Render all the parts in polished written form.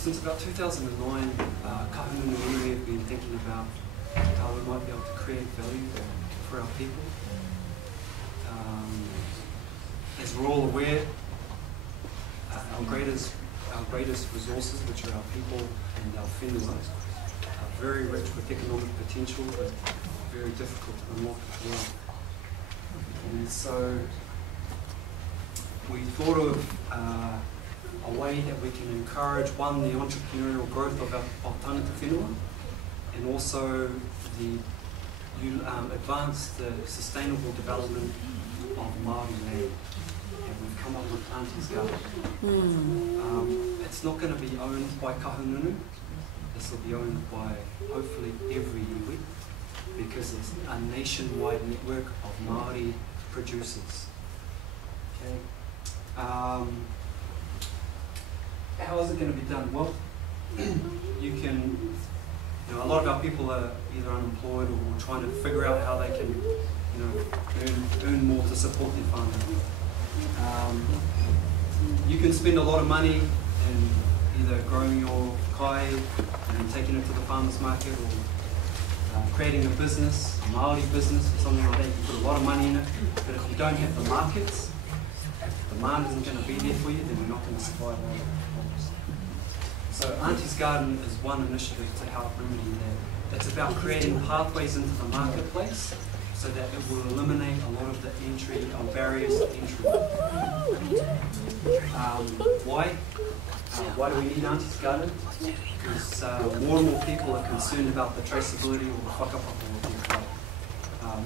since about 2009, Kahungunu have been thinking about how we might be able to create value for our people. As we're all aware, our greatest resources, which are our people and our whenua, are very rich with economic potential, but very difficult to unlock as well. And so we thought of a way that we can encourage, one, the entrepreneurial growth of our tāngata whenua, and also advance the sustainable development of Māori land. And we've come up with Auntys Garden. It's not going to be owned by Kahungunu. This will be owned by hopefully every iwi, because it's a nationwide network of Māori producers. Okay. How is it going to be done? Well, a lot of our people are either unemployed or trying to figure out how they can, earn more to support their family. You can spend a lot of money in either growing your kai and taking it to the farmers market, or creating a business, a Māori business or something like that. You put a lot of money in it, but if you don't have the markets, if the demand isn't going to be there for you, then you're not going to survive all of it. So Auntys Garden is one initiative to help remedy that. It's about creating pathways into the marketplace so that it will eliminate a lot of the entry or barriers to entry. Why? Why do we need Auntys Garden? Because more and more people are concerned about the traceability or the whakapapa of their kai.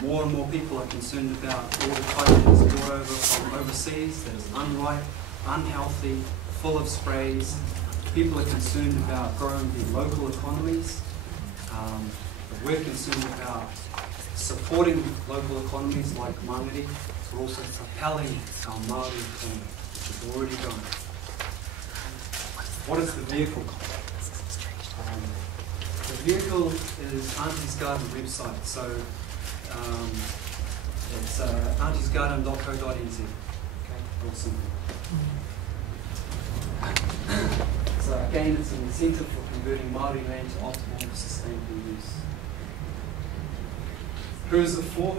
More and more people are concerned about all the kai that is brought over from overseas that is unripe, unhealthy, full of sprays. People are concerned about growing their local economies. We're concerned about supporting local economies like Mangere, but also propelling our Māori economy, which is already going. What is the vehicle? The vehicle is Auntys Garden website. So it's auntiesgarden.co.nz. Okay, all simple. So again, it's an incentive for converting Māori land to optimal sustainable use. Who is it for?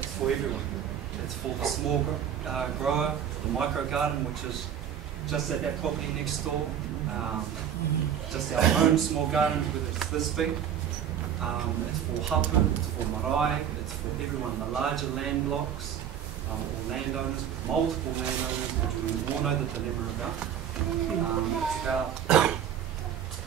It's for everyone. It's for the small grower, the micro garden, which is just at that property next door. Just our own small garden, whether it's this big. It's for hapu, it's for marae, it's for everyone. The larger land blocks or landowners, multiple landowners, which we all know the dilemma about. It's about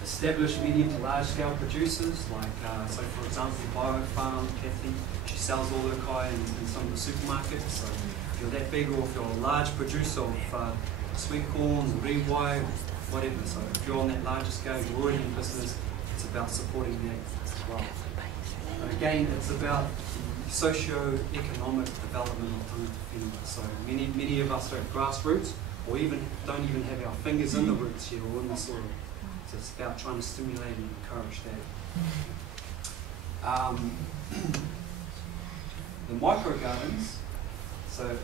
established medium to large scale producers, like, so for example, Bio Farm, Kathy, she sells all her kai in some of the supermarkets. So if you're that big, or if you're a large producer of sweet corn, rewai, whatever. So if you're on that larger scale, you're already in business, it's about supporting that as well. And again, it's about the socio-economic development of tāngata whenua. So many of us are at grassroots, or don't even have our fingers in the roots yet or in the soil. So it's about trying to stimulate and encourage that. The micro gardens, so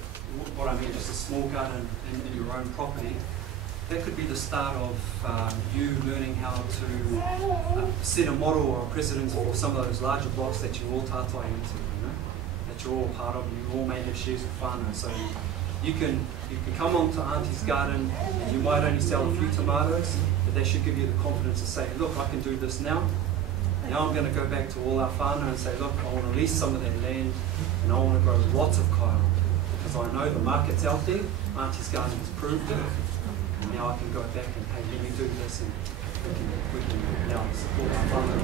what I mean, just a small garden in your own property, that could be the start of you learning how to set a model or a precedent for some of those larger blocks that you all tātai into, that you're all part of, and you all may have shares with whānau. So you can come onto Auntys Garden and you might only sell a few tomatoes, but they should give you the confidence to say, look, I can do this now. Now I'm going to go back to all our whānau and say, look, I want to lease some of that land and I want to grow lots of kai, because I know the market's out there. Auntys Garden has proved it. And now I can go back and, hey, let me do this, and we can now support our whānau.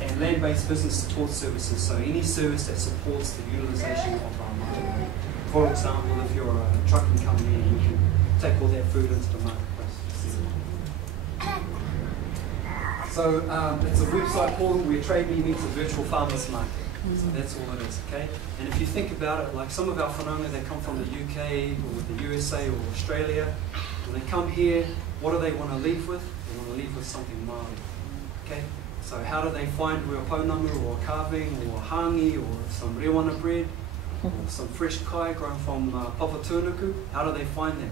And land-based business support services, so any service that supports the utilisation of our market. For example, if you're a trucking company and you can take all that food into the marketplace. So it's a website portal where Trade Me meets a virtual farmers market. So that's all it is, okay? And if you think about it, like some of our whanaunga, they come from the UK or the USA or Australia. When they come here, what do they want to leave with? They want to leave with something Māori, okay? So how do they find rua paunanga or carving or hangi or some rewana bread or some fresh kai grown from Papatuanuku? How do they find them?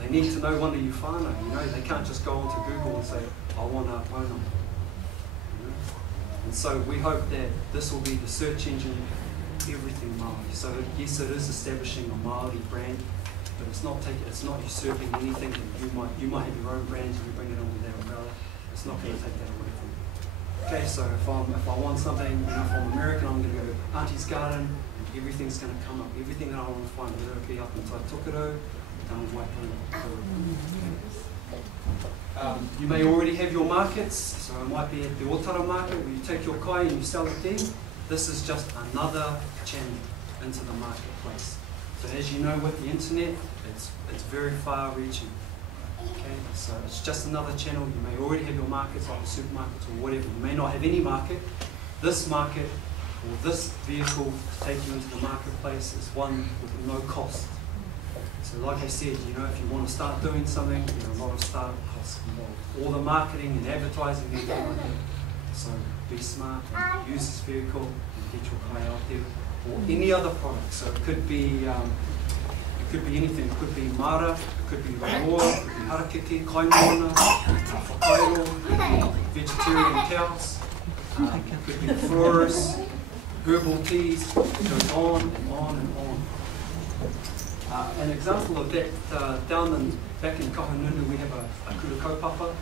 they need to know one of you whānau, you know. They can't just go onto Google and say, I want a phone number. You know? And so we hope that this will be the search engine of everything Māori. So yes, it is establishing a Māori brand, but it's not usurping anything that you might have your own brand and you bring it under that umbrella. It's not going to take that away from you. Okay, so if I want something, you know, if I'm American, I'm going to go to Auntys Garden. Everything's going to come up. Everything that I want to find, whether it be up in Taitokoro, down in Waipuna. You may already have your markets, so it might be at the Otara market where you take your kai and you sell it there. This is just another channel into the marketplace. So as you know with the internet, it's very far reaching. Okay, so it's just another channel. You may already have your markets like the supermarkets or whatever. You may not have any market. This market or this vehicle to take you into the marketplace is one with no cost. So like I said, you know, if you want to start doing something, there are a lot of startup costs involved. All the marketing and advertising and everything like that. So be smart and use this vehicle and get your kai out there. Or any other product. So it could be anything. It could be mara, it could be rongoa, it could be harakeke, kaimoana, whakairo, it could be vegetarian cows, it could be florists, herbal teas, it goes on and on and on. An example of that, back in Kahununu we have a kura kaupapa.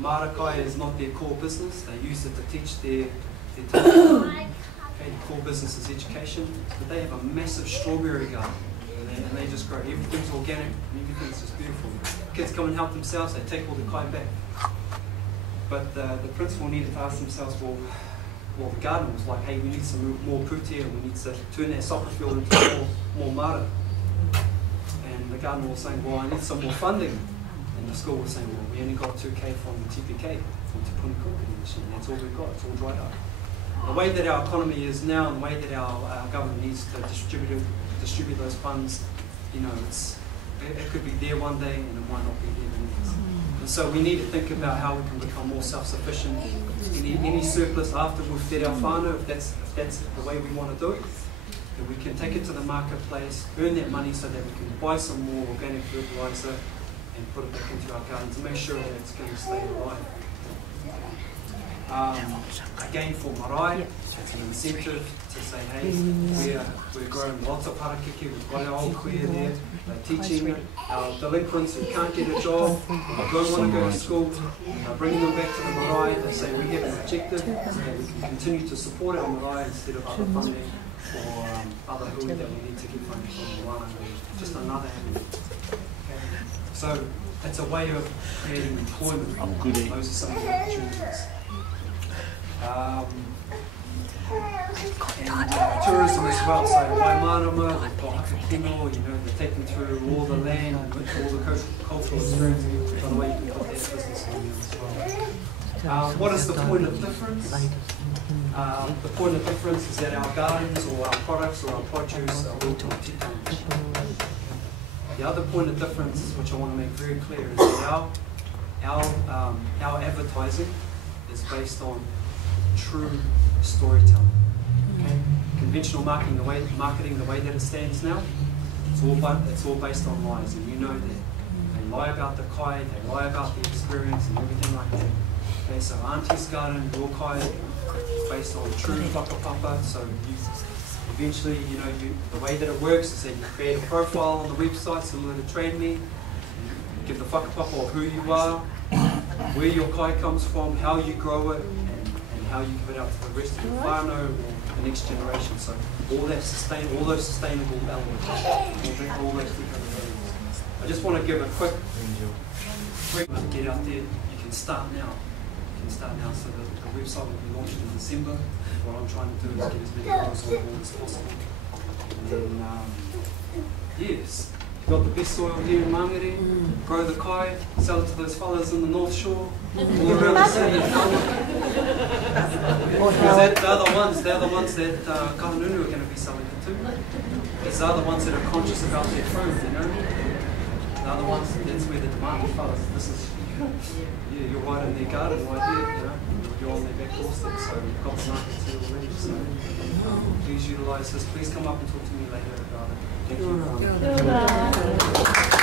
Marakai is not their core business. They use it to teach their okay, the core business is education, but they have a massive strawberry garden and they just grow. Everything's organic and everything's just beautiful. Kids come and help themselves, they take all the kai back. But the principal needed to ask themselves, well, the garden was like, hey, we need some more putia and we need to turn that soccer field into more mara. And the gardener was saying, well, I need some more funding. And the school was saying, well, we only got 2K from the TPK, from Te Papatuanuku Marae. That's all we've got, it's all dried up. The way that our economy is now, and the way that our government needs to distribute those funds, you know, it could be there one day and it might not be there the next. And so we need to think about how we can become more self-sufficient. Any surplus after we've fed our whānau, if that's the way we want to do it, then we can take it to the marketplace, earn that money so that we can buy some more organic fertilizer and put it back into our garden to make sure that it's going to stay alive. Again for marae, it's an incentive to say, hey, we're growing lots of parakeke, we've got our old queer there, they're teaching our delinquents who can't get a job, or don't want to go to school, bringing them back to the marae. They say we have an objective so that we can continue to support our marae instead of other funding or other hui that we need to get funding from Moana. Just another avenue. Okay. So it's a way of creating employment. Those are some of the opportunities. And tourism as well, so Waimarama, they've got Hakakino, you know, they take them through all the land and all the cultural experience. By the way, you can put that business on you as well. What is the point of difference? The point of difference is that our gardens or our products or our produce are all titans. The other point of difference, which I want to make very clear, is that our advertising is based on true storytelling. Okay? Conventional marketing, the way that it stands now, it's all based on lies, and you know that. They lie about the kai, they lie about the experience and everything like that. Okay, so Auntys Garden, your kai is based on true whakapapa, so eventually, you know, the way that it works is that you create a profile on the website similar to Trade Me, you give the whakapapa of who you are, where your kai comes from, how you grow it, and how you give it out to the rest of your whānau or the next generation. So all those sustainable elements, all those different elements. I just want to give a quick get out there. You can start now. You can start now. So the website will be launched in December. What I'm trying to do is get as many guys on board as possible. And then, yes, you've got the best soil here in Mangere. Grow the kai, sell it to those fellas in the North Shore, all around the city. Because they're the ones that Kahununu are going to be selling it to. Because they're the ones that are conscious about their food, you know. They're the ones, that's where the demand fellas. This is, yeah, you're right in their garden right there, you know. you're on their back doorstep, so you've got the market to already. So please utilise this. Please come up and talk to me later about it. Thank you.